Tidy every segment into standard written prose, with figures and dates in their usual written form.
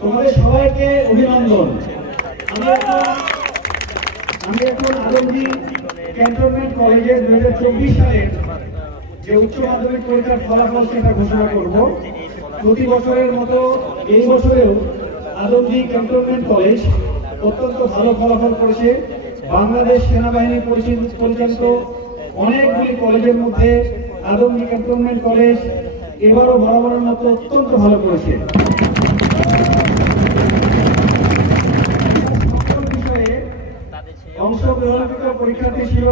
তোমাদের সবাইকে অভিনন্দন। আমি এখন আলমগীর ক্যান্টনমেন্ট কলেজের 2024 সালের যে উচ্চ মাধ্যমিক পরীক্ষার ফলাফল সেটা ঘোষণা করব। প্রতি বছরের মতো এই বছরেও আলমগীর ক্যান্টনমেন্ট কলেজ অত্যন্ত ভালো ফলাফল করেছে। বাংলাদেশ সেনাবাহিনী পরিচালিত অনেকগুলি কলেজের মধ্যে আলমগীর ক্যান্টনমেন্ট কলেজ এবারও বরাবরের মতো অত্যন্ত ভালো করেছে। অংশগ্রহণকৃত পরীক্ষার্থী ছিল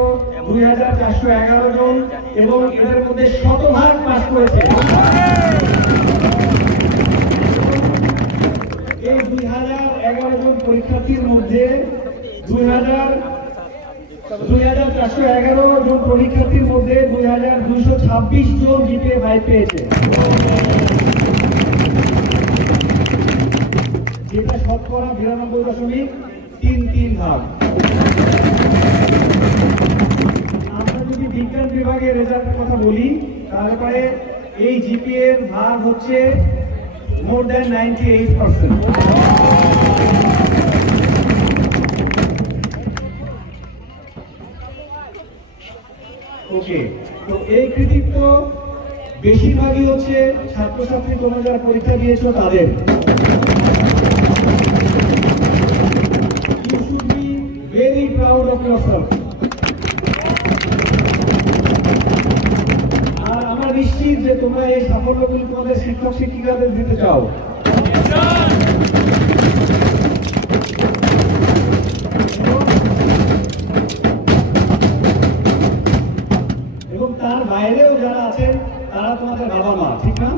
2411 জন এবং এদের মধ্যে শতভাগ পাস করেছে। এই 2011 জন পরীক্ষার্থীর মধ্যে 2411 জন পরীক্ষার্থীর মধ্যে 2226 জন জিপিএ 5 পেয়েছে, যেটা শতকরা 92.33%। আমরা যদি বিজ্ঞান বিভাগের রেজাল্টের কথা বলি তাহলে পরে এই জিপিএ এর ভাগ হচ্ছে মোর দ্যান 98%। ওকে, তো এই কৃতিত্ব বেশিরভাগই হচ্ছে ছাত্রছাত্রী তোমরা যারা পরীক্ষা দিয়েছো তাদের। You should be very proud of yourself. আর আমরা নিশ্চিত যে তোমরা এই সাফল্যগুলি তোমাদের শিক্ষক শিক্ষিকাদের দিতে চাও। এবং তার বাইরেও যারা আছেন তারা তোমাদের বাবা মা, ঠিক না?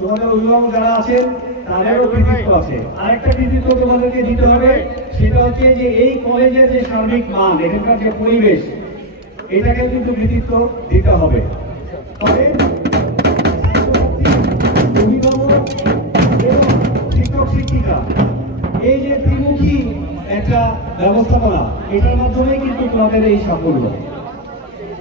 তোমাদের অভিভাবক যারা আছেন তাদেরও কৃতিত্ব আছে। আরেকটা কৃতিত্ব তোমাদেরকে দিতে হবে, সেটা হচ্ছে যে এই কলেজের যে সার্বিক মান, এখানকার যে পরিবেশ, এটাকে কিন্তু কৃতিত্ব দিতে হবে। তবে অভিভাবক এবং শিক্ষক শিক্ষিকা এই যে ত্রিমুখী একটা ব্যবস্থাপনা, এটার মাধ্যমেই কিন্তু তোমাদের এই সাফল্য।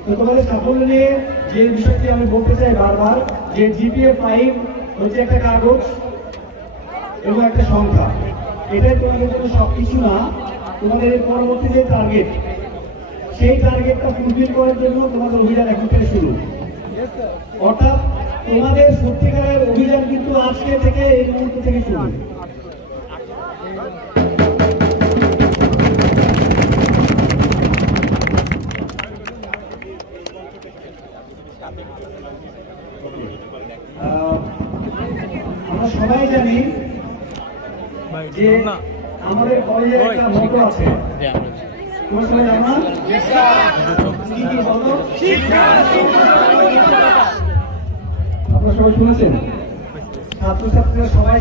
তো তোমাদের সাফল্য নিয়ে যে বিষয়টি আমি বলতে চাই বারবার, যে জিপিএ 5 হচ্ছে একটা কাগজ এবং একটা সংখ্যা। এটাই তোমাদের জন্য সবকিছু না। তোমাদের এর পরবর্তী যে টার্গেট, সেই টার্গেটটা ফুলফিল করার জন্য তোমাদের অভিযান এখন থেকে শুরু। অর্থাৎ তোমাদের সত্যিকারের অভিযান কিন্তু আজকে থেকে, এই মুহূর্ত থেকে শুরু। আমরা সবাই জানি যে আমাদের কলেজের একটা মতো আছে, আপনারা সবাই শুনেছেন? ছাত্রছাত্রীরা সবাই